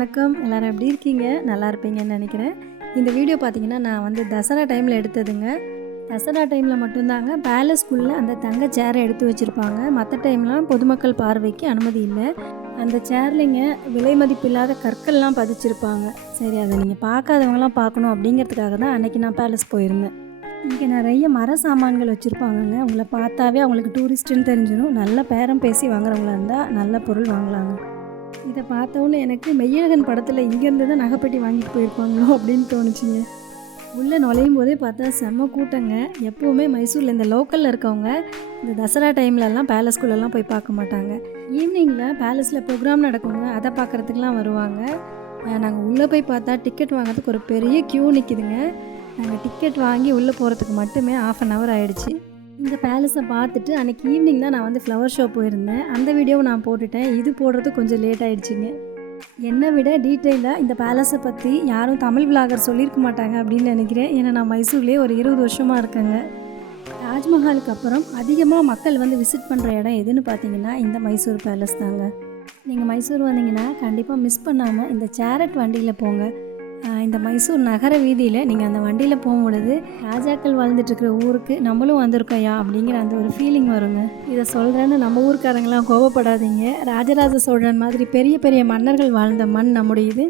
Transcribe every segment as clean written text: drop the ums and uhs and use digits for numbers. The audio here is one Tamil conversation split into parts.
வணக்கம். எல்லாரும் எப்படி இருக்கீங்க? நல்லா இருப்பீங்கன்னு நினைக்கிறேன். இந்த வீடியோ பார்த்தீங்கன்னா, நான் வந்து தசரா டைமில் எடுத்ததுங்க. தசரா டைமில் மட்டும்தாங்க பேலஸ்குள்ளே அந்த தங்க சேரை எடுத்து வச்சுருப்பாங்க. மற்ற டைம்லாம் பொதுமக்கள் பார்வைக்கு அனுமதி இல்லை. அந்த சேர்லிங்க விலை மதிப்பில்லாத கற்கள்லாம் பதிச்சிருப்பாங்க. சரி, அதை நீங்கள் பார்க்காதவங்களாம் பார்க்கணும் அப்படிங்கிறதுக்காக தான் அன்றைக்கி நான் பேலஸ் போயிருந்தேன். இங்கே நிறைய மர சாமான்கள் வச்சுருப்பாங்கங்க. உங்களை பார்த்தாவே அவங்களுக்கு டூரிஸ்ட்டுன்னு தெரிஞ்சிடும். நல்ல பேரம் பேசி வாங்குறவங்களா இருந்தால் நல்ல பொருள் வாங்கலாங்க. இதை பார்த்தோன்னே எனக்கு மெய்யழகன் படத்தில் இங்கேருந்து தான் நகைப்பெட்டி வாங்கிட்டு போயிருப்பாங்களோ அப்படின்னு தோணுச்சுங்க. உள்ளே நுழையும் போதே பார்த்தா செம்ம கூட்டங்க. எப்போவுமே மைசூரில் இந்த லோக்கலில் இருக்கவங்க இந்த தசரா டைம்லலாம் பேலஸ்குள்ளெல்லாம் போய் பார்க்க மாட்டாங்க. ஈவினிங்கில் பேலஸில் ப்ரோக்ராம் நடக்குங்க, அதை பார்க்குறதுக்கெலாம் வருவாங்க. நாங்கள் உள்ளே போய் பார்த்தா டிக்கெட் வாங்குறதுக்கு ஒரு பெரிய க்யூ நிற்கிதுங்க. நாங்கள் டிக்கெட் வாங்கி உள்ளே போகிறதுக்கு மட்டுமே 1/2 hour ஆகிடுச்சு. இந்த பேலஸை பார்த்துட்டு அன்றைக்கி ஈவினிங் தான் நான் வந்து ஃப்ளவர் ஷோ போயிருந்தேன். அந்த வீடியோவை நான் போட்டுட்டேன். இது போடுறது கொஞ்சம் லேட் ஆகிடுச்சிங்க. என்னை விட டீட்டெயிலாக இந்த பேலஸை பற்றி யாரும் தமிழ் விளாகர் சொல்லியிருக்க மாட்டாங்க அப்படின்னு நினைக்கிறேன். ஏன்னா நான் மைசூர்லேயே ஒரு 20 வருஷமாக இருக்கேங்க. தாஜ்மஹாலுக்கு அப்புறம் அதிகமாக மக்கள் வந்து விசிட் பண்ணுற இடம் எதுன்னு பார்த்தீங்கன்னா இந்த மைசூர் பேலஸ் தாங்க. நீங்கள் மைசூர் வந்தீங்கன்னா கண்டிப்பாக மிஸ் பண்ணாமல் இந்த சேரட் வண்டியில் போங்க. இந்த மைசூர் நகர வீதியில் நீங்கள் அந்த வண்டியில் போகும்பொழுது ராஜாக்கள் வாழ்ந்துட்டுருக்கிற ஊருக்கு நம்மளும் வந்திருக்கோயா அப்படிங்கிற அந்த ஒரு ஃபீலிங் வருங்க. இதை சொல்கிறேன்னு நம்ம ஊருக்காரங்களாம் கோபப்படாதீங்க. ராஜராஜ சோழன் மாதிரி பெரிய பெரிய மன்னர்கள் வாழ்ந்த மண் நம்முடையது.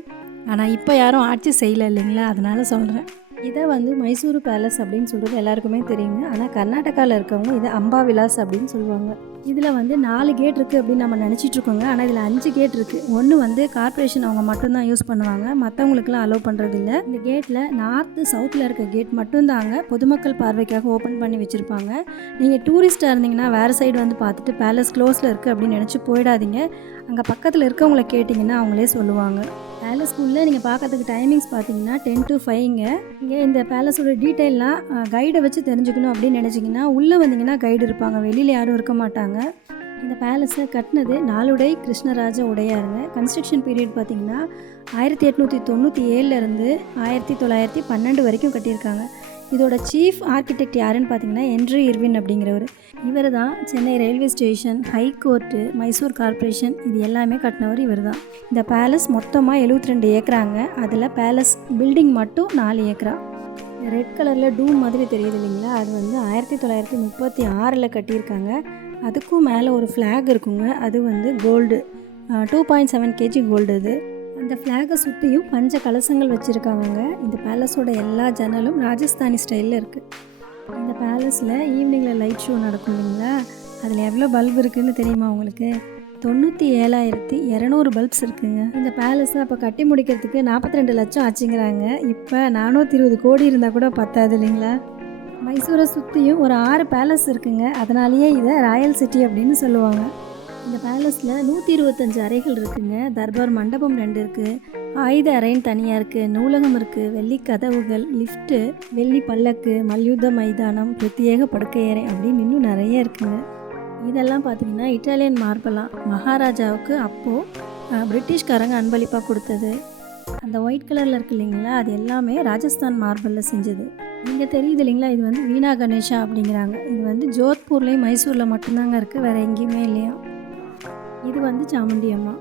ஆனால் இப்போ யாரும் ஆட்சி செய்யலை இல்லைங்களா, அதனால் சொல்கிறேன். இதை வந்து மைசூர் பேலஸ் அப்படின்னு சொல்கிறது எல்லாருக்குமே தெரியுங்க. ஆனால் கர்நாடகாவில் இருக்கவங்க இதை அம்பா விலாஸ் அப்படின்னு சொல்லுவாங்க. இதில் வந்து 4 கேட் இருக்குது அப்படின்னு நம்ம நினச்சிட்ருக்கோங்க. ஆனால் இதில் 5 கேட் இருக்குது. ஒன்று வந்து கார்ப்பரேஷன் அவங்க மட்டும்தான் யூஸ் பண்ணுவாங்க, மற்றவங்களுக்குலாம் அலோவ் பண்ணுறதில்ல. இந்த கேட்டில் நார்த்து சவுத்தில் இருக்க கேட் மட்டும்தாங்க பொதுமக்கள் பார்வைக்காக ஓப்பன் பண்ணி வச்சுருப்பாங்க. நீங்கள் டூரிஸ்ட்டாக இருந்தீங்கன்னா வேறு சைடு வந்து பார்த்துட்டு பேலஸ் க்ளோஸில் இருக்குது அப்படின்னு நினச்சி போயிடாதீங்க. அங்கே பக்கத்தில் இருக்கவங்கள கேட்டிங்கன்னா அவங்களே சொல்லுவாங்க. பேலஸ்குள்ளே நீங்கள் பார்க்கறதுக்கு டைமிங்ஸ் பார்த்தீங்கன்னா 10 to 5ங்க. இங்கே இந்த பேலஸோட டீட்டெயிலாம் கைடை வச்சு தெரிஞ்சுக்கணும் அப்படின்னு நினச்சிங்கன்னா உள்ளே வந்தீங்கன்னா கைடு இருப்பாங்க, வெளியில் யாரும் இருக்க மாட்டாங்க. இந்த பேலஸை கட்டினது நாலுடை கிருஷ்ணராஜ உடையாருங்க. கன்ஸ்ட்ரக்ஷன் பீரியட் பார்த்திங்கன்னா 1897லேருந்து 1912 வரைக்கும் கட்டியிருக்காங்க. இதோட சீஃப் ஆர்கிடெக்ட் யாருன்னு பார்த்தீங்கன்னா ஹென்றி இர்வின் அப்படிங்கிறவர். இவர் தான் Chennai railway station, high court, Mysore corporation இது எல்லாமே கட்டினவர் இவர் தான். இந்த பேலஸ் மொத்தமாக 72 ஏக்கராங்க. அதில் பேலஸ் பில்டிங் மட்டும் 4 ஏக்கரா. ரெட் கலரில் டூம் மாதிரி தெரியுது இல்லைங்களா, அது வந்து 1936 கட்டியிருக்காங்க. அதுக்கும் மேலே ஒரு ஃப்ளாக் இருக்குங்க, அது வந்து கோல்டு 2.7 kg கோல்டு. அது அந்த ஃப்ளாகை சுற்றியும் பஞ்ச கலசங்கள் வச்சுருக்காங்க. இந்த பேலஸோட எல்லா ஜன்னலும் ராஜஸ்தானி ஸ்டைலில் இருக்குது. இந்த பேலஸில் ஈவினிங்கில் லைட் ஷோ நடக்கும் இல்லைங்களா, அதில் எவ்வளோ பல்ப் இருக்குதுன்னு தெரியுமா உங்களுக்கு? 97,200 பல்ப்ஸ் இருக்குங்க. இந்த பேலஸை அப்போ கட்டி முடிக்கிறதுக்கு 42 லட்சம் ஆச்சுங்கிறாங்க. இப்போ 420 கோடி இருந்தால் கூட பத்தாது இல்லைங்களா. மைசூரை சுற்றியும் ஒரு 6 பேலஸ் இருக்குங்க. அதனாலேயே இதை ராயல் சிட்டி அப்படின்னு சொல்லுவாங்க. இந்த பேலஸில் 125 அறைகள் இருக்குங்க. தர்பார் மண்டபம் 2 இருக்குது, ஆயுத அறைன்னு தனியாக இருக்குது, நூலகம் இருக்குது, வெள்ளி கதவுகள், லிஃப்ட்டு, வெள்ளி பல்லக்கு, மல்யுத்த மைதானம், பிரத்யேக படுக்கை அறை அப்படின்னு இன்னும் நிறைய இருக்குங்க. இதெல்லாம் பார்த்திங்கன்னா இட்டாலியன் மார்பலாம் மகாராஜாவுக்கு அப்போது பிரிட்டிஷ்காரங்க அன்பளிப்பாக கொடுத்தது. அந்த ஒயிட் கலரில் இருக்குது இல்லைங்களா, அது எல்லாமே ராஜஸ்தான் மார்பலில் செஞ்சது. இங்கே தெரியுது இல்லைங்களா, இது வந்து வீணா கணேஷா அப்படிங்கிறாங்க. இது வந்து ஜோத்பூர்லேயும் மைசூரில் மட்டும்தாங்க இருக்குது, வேறு எங்கேயுமே இல்லையா. இது வந்து சாமுண்டி அம்மா.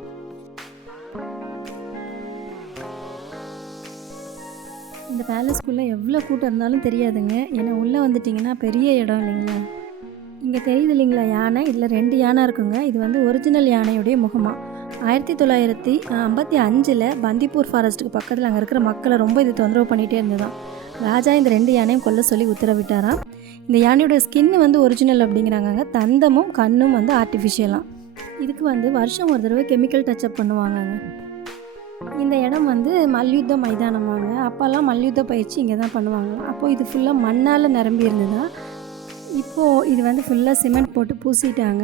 இந்த பேலஸ்குள்ளே எவ்வளோ கூட்டம் இருந்தாலும் தெரியாதுங்க, ஏன்னா உள்ளே வந்துட்டிங்கன்னா பெரிய இடம் இல்லைங்களா. இங்கே தெரியுது இல்லைங்களா யானை, இதில் 2 யானை இருக்குங்க. இது வந்து ஒரிஜினல் யானையுடைய முகமாக 1955 பந்திப்பூர் ஃபாரஸ்ட்டுக்கு பக்கத்தில் அங்கே இருக்கிற மக்களை ரொம்ப இது தொந்தரவு பண்ணிகிட்டே இருந்ததுதான். ராஜா இந்த 2 யானையும் கொல்ல சொல்லி உத்தரவிட்டாராம். இந்த யானையோட ஸ்கின்னு வந்து ஒரிஜினல் அப்படிங்கிறாங்க. தந்தமும் கண்ணும் வந்து ஆர்டிஃபிஷியலாம். இதுக்கு வந்து வருஷம் ஒரு தடவை கெமிக்கல் டச்சப் பண்ணுவாங்கங்க. இந்த இடம் வந்து மல்யுத்த மைதானமாங்க. அப்போல்லாம் மல்யுத்த பயிற்சி இங்கே தான் பண்ணுவாங்க. அப்போது இது ஃபுல்லாக மண்ணால் நிரம்பி இருந்ததுதான். இப்போது இது வந்து ஃபுல்லாக சிமெண்ட் போட்டு பூசிட்டாங்க.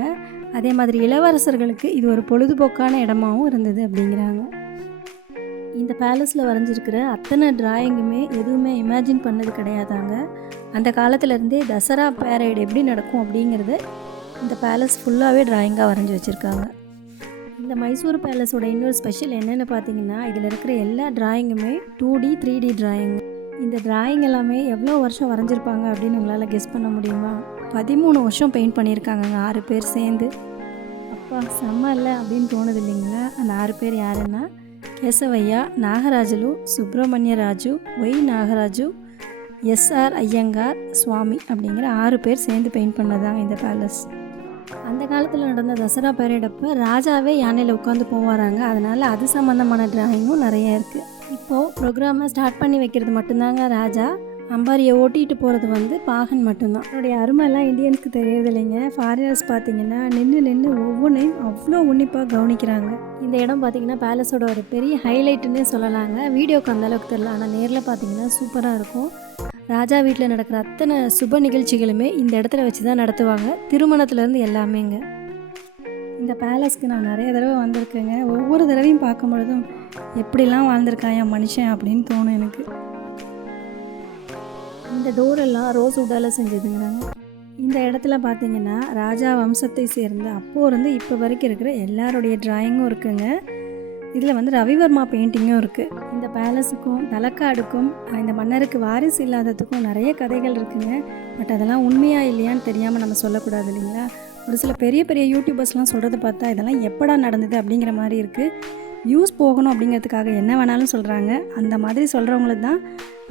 அதே மாதிரி இளவரசர்களுக்கு இது ஒரு பொழுதுபோக்கான இடமாகவும் இருந்தது அப்படிங்கிறாங்க. இந்த பேலஸில் வரைஞ்சிருக்கிற அத்தனை டிராயிங்குமே எதுவுமே இமேஜின் பண்ணது கிடையாதாங்க. அந்த காலத்துலேருந்தே தசரா பேரேட் எப்படி நடக்கும் அப்படிங்கிறது இந்த பேலஸ் ஃபுல்லாகவே டிராயிங்காக வரைஞ்சி வச்சுருக்காங்க. இந்த மைசூர் பேலஸோட இன்னொரு ஸ்பெஷல் என்னென்னு பார்த்தீங்கன்னா, இதில் இருக்கிற எல்லா டிராயிங்குமே 2D 3D டிராயிங். இந்த டிராயிங் எல்லாமே எவ்வளோ வருஷம் வரைஞ்சிருப்பாங்க அப்படின்னு உங்களால் கெஸ் பண்ண முடியுமா? 13 வருஷம் பெயிண்ட் பண்ணியிருக்காங்க 6 பேர் சேர்ந்து. அப்பா செம்ம இல்லை அப்படின்னு தோணுது இல்லைங்களா. அந்த 6 பேர் யாருன்னா கேசவையா, நாகராஜுலு, சுப்பிரமணிய ராஜு, ஒய் நாகராஜு, எஸ்ஆர் ஐயங்கார், சுவாமி அப்படிங்கிற 6 பேர் சேர்ந்து பெயிண்ட் பண்ணதாங்க இந்த பேலஸ். அந்த காலத்தில் நடந்த தசரா பரேடப்போ ராஜாவே யானையில் உட்காந்து போவாராங்க. அதனால் அது சம்மந்தமான டிராயிங்கும் நிறைய இருக்குது. இப்போது ப்ரோக்ராமை ஸ்டார்ட் பண்ணி வைக்கிறது மட்டும்தாங்க ராஜா. அம்பாரியை ஓட்டிகிட்டு போகிறது வந்து பாகன் மட்டும்தான். அவருடைய அருமைலாம் இந்தியன்ஸ்க்கு தெரியறது இல்லைங்க. ஃபாரினர்ஸ் பார்த்திங்கன்னா நின்று ஒவ்வொன்றையும் அவ்வளோ உன்னிப்பாக கவனிக்கிறாங்க. இந்த இடம் பார்த்திங்கன்னா பேலஸோட ஒரு பெரிய ஹைலைட்டுன்னே சொல்லலாங்க. வீடியோக்கு அந்தளவுக்கு தெரியல, ஆனால் நேரில் பார்த்திங்கன்னா சூப்பராக இருக்கும். ராஜா வீட்டில் நடக்கிற அத்தனை சுப நிகழ்ச்சிகளுமே இந்த இடத்துல வச்சு தான் நடத்துவாங்க. திருமணத்துலேருந்து எல்லாமேங்க. இந்த பேலஸ்க்கு நான் நிறைய தடவை வந்திருக்கேங்க. ஒவ்வொரு தடவையும் பார்க்கும் பொழுதும் எப்படிலாம் வாழ்ந்திருக்கான் என் மனுஷன் அப்படின்னு தோணும் எனக்கு. இந்த டோரெல்லாம் ரோஸ் வுட்டால் செஞ்சதுங்கிறாங்க. இந்த இடத்துல பார்த்திங்கன்னா ராஜா வம்சத்தை சேர்ந்த அப்போது இருந்து இப்போ வரைக்கும் இருக்கிற எல்லாருடைய டிராயிங்கும் இருக்குங்க. இதில் வந்து ரவிவர்மா பெயிண்டிங்கும் இருக்குது. இந்த பேலஸுக்கும் தலக்காடுக்கும் இந்த மன்னருக்கு வாரிசு இல்லாததுக்கும் நிறைய கதைகள் இருக்குங்க. பட் அதெல்லாம் உண்மையாக இல்லையான்னு தெரியாமல் நம்ம சொல்லக்கூடாது இல்லைங்களா. ஒரு சில பெரிய பெரிய யூடியூபர்ஸ்லாம் சொல்கிறத பார்த்தா இதெல்லாம் எப்படா நடந்தது அப்படிங்கிற மாதிரி இருக்குது. வியூஸ் போகணும் அப்படிங்கிறதுக்காக என்ன வேணாலும் சொல்கிறாங்க. அந்த மாதிரி சொல்கிறவங்களுக்கு தான்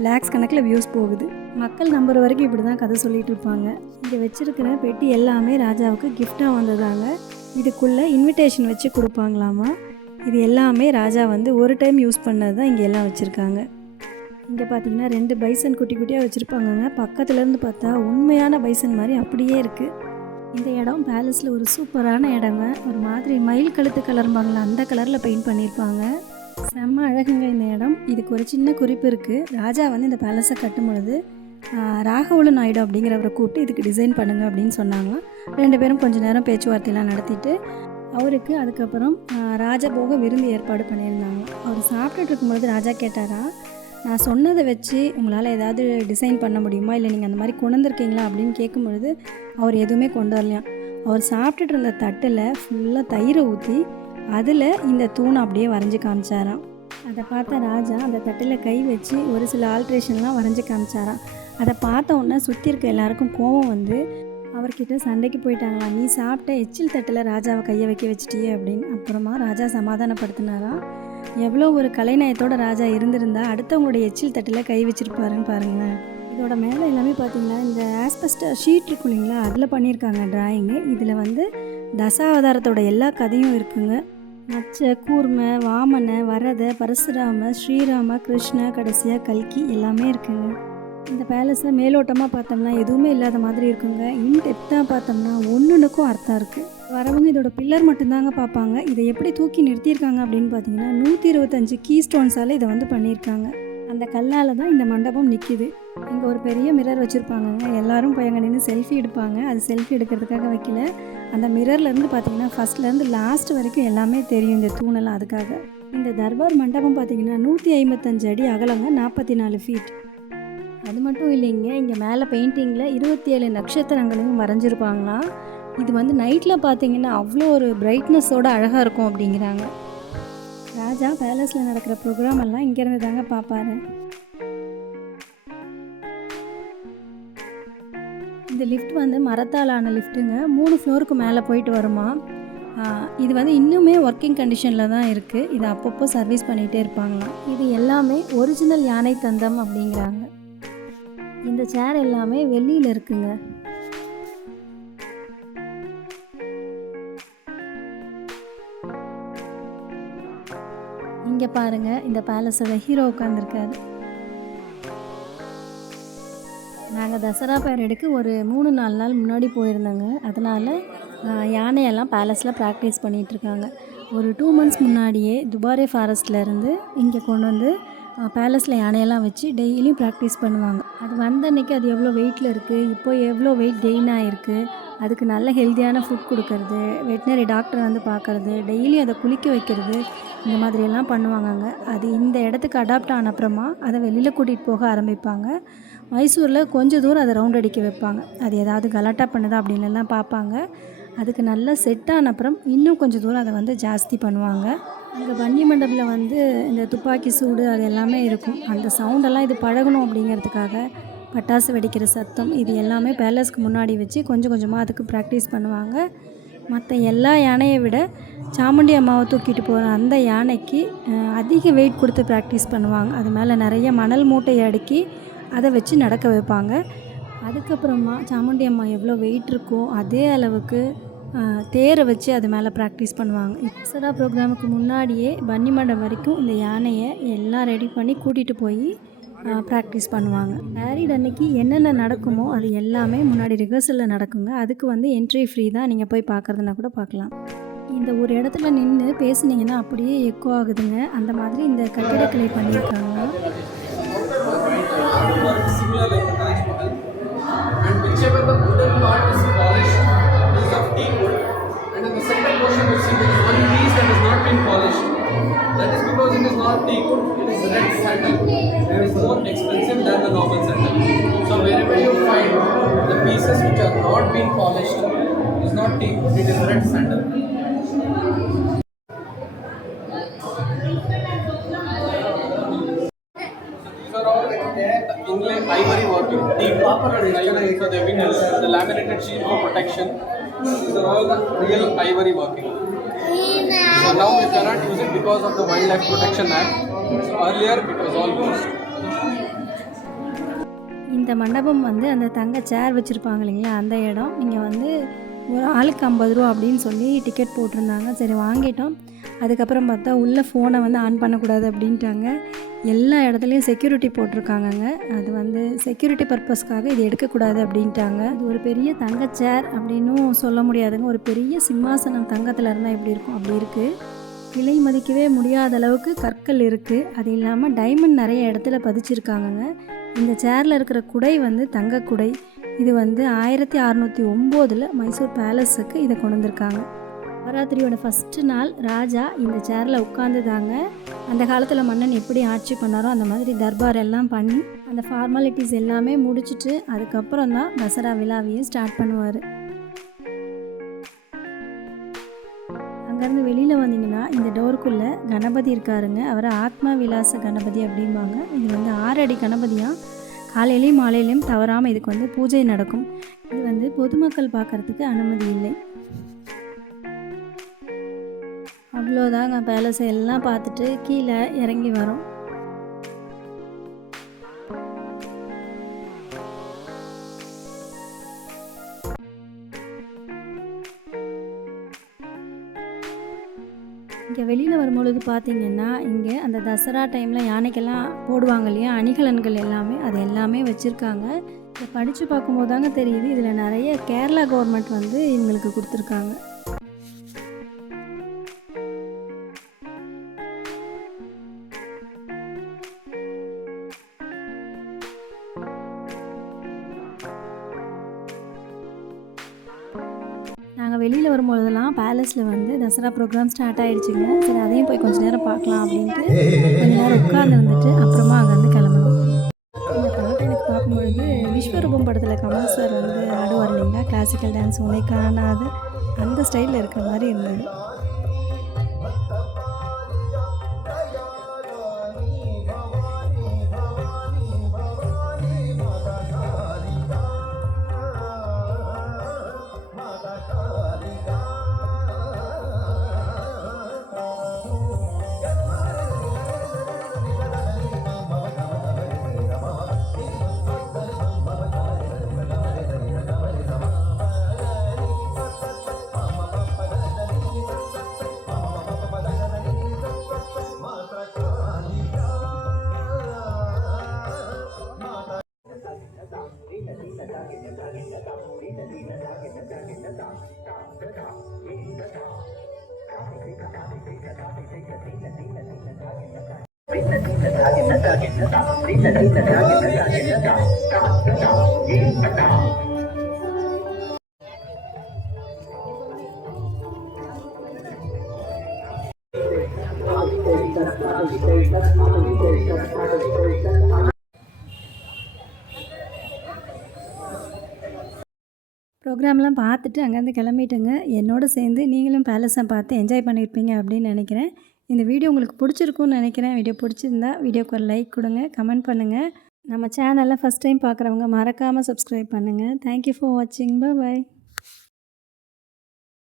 லேக்ஸ் கணக்கில் வியூஸ் போகுது. மக்கள் நம்புற வரைக்கும் இப்படி தான் கதை சொல்லிகிட்டு இருப்பாங்க. இங்கே வச்சுருக்கிற பெட்டி எல்லாமே ராஜாவுக்கு கிஃப்டாக வந்ததாங்க. இதுக்குள்ளே இன்விடேஷன் வச்சு கொடுப்பாங்களாமா. இது எல்லாமே ராஜா வந்து ஒரு டைம் யூஸ் பண்ணது தான் இங்கே எல்லாம் வச்சுருக்காங்க. இங்கே பார்த்திங்கன்னா 2 பைசன் குட்டி குட்டியாக வச்சுருப்பாங்கங்க. பக்கத்துலேருந்து பார்த்தா உண்மையான பைசன் மாதிரி அப்படியே இருக்குது. இந்த இடம் பேலஸில் ஒரு சூப்பரான இடங்க. ஒரு மாதிரி மயில் கழுத்து கலர்பாங்களா அந்த கலரில் பெயிண்ட் பண்ணியிருப்பாங்க. செம்ம அழகுங்க இந்த இடம். இதுக்கு ஒரு சின்ன குறிப்பு இருக்குது. ராஜா வந்து இந்த பேலஸை கட்டும் பொழுது ராகவலு நாயுடு அப்படிங்கிறவரை கூப்பிட்டு இதுக்கு டிசைன் பண்ணுங்க அப்படின்னு சொன்னாங்க. 2 பேரும் கொஞ்சம் நேரம் பேச்சுவார்த்தையெல்லாம் நடத்திட்டு அவருக்கு அதுக்கப்புறம் ராஜபோக விருந்து ஏற்பாடு பண்ணியிருந்தாங்க. அவர் சாப்பிட்டுட்டு இருக்கும்பொழுது ராஜா கேட்டாரா, நான் சொன்னதை வச்சு உங்களால் ஏதாவது டிசைன் பண்ண முடியுமா, இல்லை நீங்கள் அந்த மாதிரி கொண்டு வந்திருக்கீங்களா அப்படின்னு கேட்கும்பொழுது அவர் எதுவுமே கொண்டு வரலையாம். அவர் சாப்பிட்டுட்டு இருந்த தட்டில் ஃபுல்லாக தயிரை ஊற்றி அதில் இந்த தூணை அப்படியே வரைஞ்சி காமிச்சாராம். அதை பார்த்த ராஜா அந்த தட்டில் கை வச்சு ஒரு சில ஆல்ட்ரேஷன்லாம் வரைஞ்சி காமிச்சாராம். அதை பார்த்த உடனே சுற்றி இருக்க எல்லாருக்கும் கோபம் வந்து அவர்கிட்ட சண்டைக்கு போயிட்டாங்களா, நீ சாப்பிட்ட எச்சில் தட்டில் ராஜாவை கையை வைக்க வச்சிட்டியே அப்படின்னு. அப்புறமா ராஜா சமாதானப்படுத்தினாராம். எவ்வளோ ஒரு கலைநயத்தோட ராஜா இருந்திருந்தா அடுத்தவங்களுடைய எச்சில் தட்டில் கை வச்சுருப்பாருன்னு பாருங்களேன். இதோட மேலே எல்லாமே பார்த்திங்கன்னா இந்த ஆஸ்பெஸ்டர் ஷீட் இருக்கும் இல்லைங்களா, அதில் பண்ணியிருக்காங்க டிராயிங்கு. இதில் வந்து தசாவதாரத்தோட எல்லா கதையும் இருக்குங்க. மச்ச, கூர்ம, வாமன, வரத, பரசுராம, ஸ்ரீராம, கிருஷ்ண, கடைசியாக கல்கி எல்லாமே இருக்குங்க. இந்த பேலஸில் மேலோட்டமாக பார்த்தோம்னா எதுவுமே இல்லாத மாதிரி இருக்குங்க. இன்டெப்த்தாக பார்த்தோம்னா ஒன்றுக்கும் அர்த்தம் இருக்குது. வரவங்க இதோட பில்லர் மட்டும்தாங்க பார்ப்பாங்க. இதை எப்படி தூக்கி நிறுத்தியிருக்காங்க அப்படின்னு பார்த்தீங்கன்னா 125 கீ ஸ்டோன்ஸால் இதை வந்து பண்ணியிருக்காங்க. அந்த கல்லால் தான் இந்த மண்டபம் நிற்கிது. இங்கே ஒரு பெரிய மிரர் வச்சுருப்பாங்கங்க. எல்லோரும் போய் அங்கே நின்று செல்ஃபி எடுப்பாங்க. அது செல்ஃபி எடுக்கிறதுக்காக வைக்கல. அந்த மிரர்லேருந்து பார்த்தீங்கன்னா ஃபஸ்ட்லேருந்து லாஸ்ட் வரைக்கும் எல்லாமே தெரியும் இந்த தூணெல்லாம். அதுக்காக இந்த தர்பார் மண்டபம் பார்த்தீங்கன்னா 155 அடி அகலங்க, 44 ஃபீட். அது மட்டும் இல்லைங்க, இங்கே மேலே பெயிண்டிங்கில் 27 நட்சத்திரங்களையும் வரைஞ்சிருப்பாங்களாம். இது வந்து நைட்டில் பார்த்தீங்கன்னா அவ்வளோ ஒரு பிரைட்னஸோடு அழகாக இருக்கும் அப்படிங்கிறாங்க. ராஜா பேலஸில் நடக்கிற ப்ரோக்ராம் எல்லாம் இங்கேருந்து தாங்க பார்ப்பாரு. இந்த லிஃப்ட் வந்து மரத்தால் ஆன லிஃப்ட்டுங்க. 3 ஃப்ளோருக்கு மேலே போயிட்டு வருமா. இது வந்து இன்னுமே ஒர்க்கிங் கண்டிஷனில் தான் இருக்குது. இது அப்பப்போ சர்வீஸ் பண்ணிகிட்டே இருப்பாங்களாம். இது எல்லாமே ஒரிஜினல் யானை தந்தம் அப்படிங்கிறாங்க. இந்த சேர் எல்லாமே வெள்ளியில் இருக்குங்க. இங்கே பாருங்கள், இந்த பேலஸோட ஹீரோ உட்காந்துருக்காரு. நாங்கள் தசரா பரேடுக்கு ஒரு 3-4 நாள் முன்னாடி போயிருந்தோங்க. அதனால் யானையெல்லாம் பேலஸில் ப்ராக்டிஸ் பண்ணிகிட்ருக்காங்க. ஒரு 2 மந்த்ஸ் முன்னாடியே துபாரே ஃபாரஸ்ட்லேருந்து இங்கே கொண்டு வந்து பேலஸில் யானையெல்லாம் வச்சு டெய்லியும் ப்ராக்டிஸ் பண்ணுவாங்க. அது வந்த அன்றைக்கி அது எவ்வளோ வெயிட்டில் இருக்குது, இப்போ எவ்வளோ வெயிட் கெயின் ஆகிருக்கு, அதுக்கு நல்ல ஹெல்த்தியான ஃபுட் கொடுக்கறது, வெட்டினரி டாக்டர் வந்து பார்க்குறது, டெய்லி அதை குளிக்க வைக்கிறது, இந்த மாதிரியெல்லாம் பண்ணுவாங்கங்க. அது இந்த இடத்துக்கு அடாப்ட் ஆன அப்புறமா அதை வெளியில் கூட்டிகிட்டு போக ஆரம்பிப்பாங்க. மைசூரில் கொஞ்சம் தூரம் அதை ரவுண்ட் அடிக்க வைப்பாங்க. அது ஏதாவது கலாட்டா பண்ணுதா அப்படின்லாம் பார்ப்பாங்க. அதுக்கு நல்லா செட் ஆன அப்புறம் இன்னும் கொஞ்சம் தூரம் அதை வந்து ஜாஸ்தி பண்ணுவாங்க. அங்கே வன்னி மண்டபில் வந்து இந்த துப்பாக்கி சூடு அது எல்லாமே இருக்கும். அந்த சவுண்டெல்லாம் இது பழகணும் அப்படிங்கிறதுக்காக பட்டாசு வெடிக்கிற சத்தம் இது எல்லாமே பேலஸ்க்கு முன்னாடி வச்சு கொஞ்சம் கொஞ்சமாக அதுக்கு ப்ராக்டிஸ் பண்ணுவாங்க. மற்ற எல்லா யானையை விட சாமுண்டி அம்மாவை தூக்கிட்டு போகிற அந்த யானைக்கு அதிக வெயிட் கொடுத்து ப்ராக்டிஸ் பண்ணுவாங்க. அது மேலே நிறைய மணல் மூட்டையை அடுக்கி அதை வச்சு நடக்க வைப்பாங்க. அதுக்கப்புறமா சாமுண்டி அம்மா எவ்வளோ வெயிட் இருக்கோ அதே அளவுக்கு தேரை வச்சு அது மேலே ப்ராக்டிஸ் பண்ணுவாங்க. தசரா ப்ரோக்ராமுக்கு முன்னாடியே பன்னிமடம் வரைக்கும் இந்த யானையை எல்லாம் ரெடி பண்ணி கூட்டிகிட்டு போய் ப்ராக்டிஸ் பண்ணுவாங்க. மேரிட் அன்னைக்கு என்னென்ன நடக்குமோ அது எல்லாமே முன்னாடி ரிஹர்சலில் நடக்குங்க. அதுக்கு வந்து என்ட்ரி ஃப்ரீ தான், நீங்கள் போய் பார்க்குறதுனா கூட பார்க்கலாம். இந்த ஒரு இடத்துல நின்று பேசுனீங்கன்னா அப்படியே எக்கோ ஆகுதுங்க. அந்த மாதிரி இந்த கட்டிடக்கலை பண்ணியிருக்காங்க. That is because it is not teakwood, it is red sandal. It is more expensive than the normal sandal. So wherever you find the pieces which are not being polished, it is not teakwood, it is red sandal. These are all inlaid ivory working, deep ivory. So they have been the laminated sheet for protection. These are all the real ivory working. So now we cannot use it because of the Wildlife Protection Act. So earlier it was all used. இந்த மண்டபம் வந்து அந்த தங்க சேர் வச்சுருப்பாங்க இல்லைங்களா, அந்த இடம். நீங்கள் வந்து ஒரு ஆளுக்கு 50 ரூபா அப்படின்னு சொல்லி டிக்கெட் போட்டிருந்தாங்க. சரி வாங்கிட்டோம். அதுக்கப்புறம் பார்த்தா உள்ளே ஃபோனை வந்து ஆன் பண்ணக்கூடாது அப்படின்ட்டாங்க. எல்லா இடத்துலையும் செக்யூரிட்டி போட்டிருக்காங்கங்க. அது வந்து செக்யூரிட்டி பர்பஸ்க்காக இது எடுக்கக்கூடாது அப்படின்ட்டாங்க. இது ஒரு பெரிய தங்க சேர் அப்படின்னும் சொல்ல முடியாதுங்க. ஒரு பெரிய சிம்மாசனம் தங்கத்தில் இருந்தால் எப்படி இருக்கும் அப்படி இருக்குது. விலை மதிக்கவே முடியாத அளவுக்கு கற்கள் இருக்குது. அது இல்லாமல் டைமண்ட் நிறைய இடத்துல பதிச்சிருக்காங்கங்க. இந்த சேரில் இருக்கிற குடை வந்து தங்க குடை. இது வந்து 1609 மைசூர் பேலஸுக்கு இதை கொண்டு வந்திருக்காங்க. நவராத்திரியோட ஃபஸ்ட்டு நாள் ராஜா இந்த சேரில் உட்காந்துதாங்க. அந்த காலத்தில் மன்னன் எப்படி ஆட்சி பண்ணாரோ அந்த மாதிரி தர்பார் எல்லாம் பண்ணி அந்த ஃபார்மாலிட்டிஸ் எல்லாமே முடிச்சுட்டு அதுக்கப்புறம் தான் தசரா விழாவையே ஸ்டார்ட் பண்ணுவார். அங்கேருந்து வெளியில் வந்தீங்கன்னா இந்த டோருக்குள்ளே கணபதி இருக்காருங்க. அவரை ஆத்மா விலாச கணபதி அப்படிம்பாங்க. இது வந்து 6 அடி கணபதியாக. காலையிலையும் மாலையிலையும் தவறாமல் இதுக்கு வந்து பூஜை நடக்கும். இது வந்து பொதுமக்கள் பார்க்குறதுக்கு அனுமதி இல்லை. அவ்வளோதாங்க, பேலஸை எல்லாம் பார்த்துட்டு கீழே இறங்கி வரோம். இங்கே வெளியில் வரும்பொழுது பார்த்திங்கன்னா இங்கே அந்த தசரா டைமில் யானைக்கெல்லாம் போடுவாங்க இல்லையா அணிகலன்கள் எல்லாமே, அது எல்லாமே வச்சுருக்காங்க. இதை படித்து பார்க்கும்போது தாங்க தெரியுது இதில் நிறைய கேரளா கவர்மெண்ட் வந்து இவங்களுக்கு கொடுத்துருக்காங்க. நாங்கள் வெளியில் வரும்பொழுதெல்லாம் பேலஸில் வந்து தசரா ப்ரோக்ராம் ஸ்டார்ட் ஆகிடுச்சுங்க. சரி அதையும் போய் கொஞ்சம் நேரம் பார்க்கலாம் அப்படின்ட்டு கொஞ்சம் நேரம் உட்கார்ந்து வந்துட்டு அப்புறமா அங்கே வந்து கிளம்பணும். இந்த படத்தை எனக்கு பார்க்கும்பொழுது விஸ்வரூபம் படத்தில் கமல் சார் வந்து ஆடுவார் இல்லைங்களா, கிளாசிக்கல் டான்ஸ் உன்னை காணாது, அந்த ஸ்டைலில் இருக்கிற மாதிரி இருந்தது. ப்ரோக்ராம்லாம் பார்த்துட்டு அங்கேருந்து கிளம்பிட்டேங்க. என்னோட சேர்ந்து நீங்களும் பேலஸை பார்த்து என்ஜாய் பண்ணியிருப்பீங்க அப்படின்னு நினைக்கிறேன். இந்த வீடியோ உங்களுக்கு பிடிச்சிருக்கும்னு நினைக்கிறேன். வீடியோ பிடிச்சிருந்தா வீடியோக்கு ஒரு லைக் கொடுங்க, கமெண்ட் பண்ணுங்கள். நம்ம சேனலை ஃபஸ்ட் டைம் பார்க்குறவங்க மறக்காமல் சப்ஸ்கிரைப் பண்ணுங்கள். தேங்க்யூ ஃபார் வாட்சிங். பாய்.